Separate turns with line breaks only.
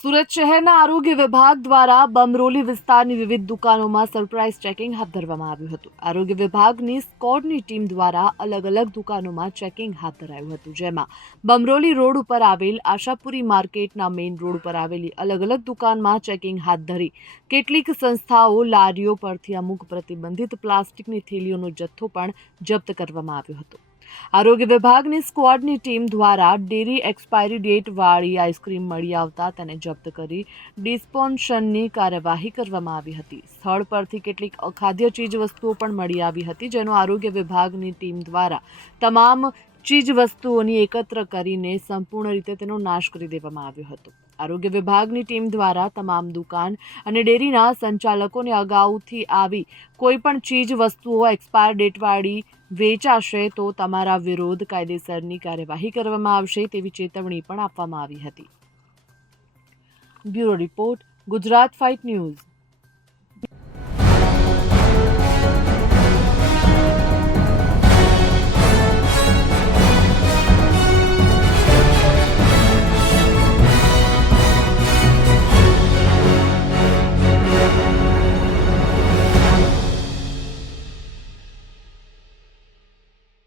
સુરત શહેરના આરોગ્ય વિભાગ દ્વારા બમરોલી વિસ્તારની વિવિધ દુકાનોમાં સરપ્રાઇઝ ચેકિંગ હાથ ધરવામાં આવ્યું હતું. આરોગ્ય વિભાગની સ્કોડની ટીમ દ્વારા અલગ અલગ દુકાનોમાં ચેકિંગ હાથ ધરાયું હતું, જેમાં બમરોલી રોડ ઉપર આવેલ આશાપુરી માર્કેટના મેઇન રોડ ઉપર આવેલી અલગ અલગ દુકાનમાં ચેકિંગ હાથ ધરી કેટલીક સંસ્થાઓ લારીઓ પરથી અમુક પ્રતિબંધિત પ્લાસ્ટિકની થેલીઓનો જથ્થો પણ જપ્ત કરવામાં આવ્યો હતો. આરોગ્ય વિભાગની સ્ક્વોડની ટીમ દ્વારા ડેરી એક્સપાયરી ડેટ વાળી આઈસ્ક્રીમ મળી આવતા તેને જપ્ત કરી ડિસ્પોન્શનની કાર્યવાહી કરવામાં આવી હતી. સ્થળ પરથી કેટલીક અખાદ્ય ચીજ વસ્તુઓ પણ મળી આવી હતી, જેનો આરોગ્ય વિભાગની ટીમ દ્વારા તમામ ચીજ વસ્તુઓની એકત્ર કરીને સંપૂર્ણ રીતે તેનો નાશ કરી દેવામાં આવ્યો હતો. આરોગ્ય વિભાગની ટીમ દ્વારા તમામ દુકાન અને ડેરીના સંચાલકોને અગાઉથી આવી કોઈપણ ચીજ વસ્તુઓ એક્સપાયર ડેટવાળી વેચાશે તો તમારા વિરોધ કાયદેસરની કાર્યવાહી કરવામાં આવશે તેવી ચેતવણી પણ આપવામાં આવી હતી. Bureau report, Gujarat fight news.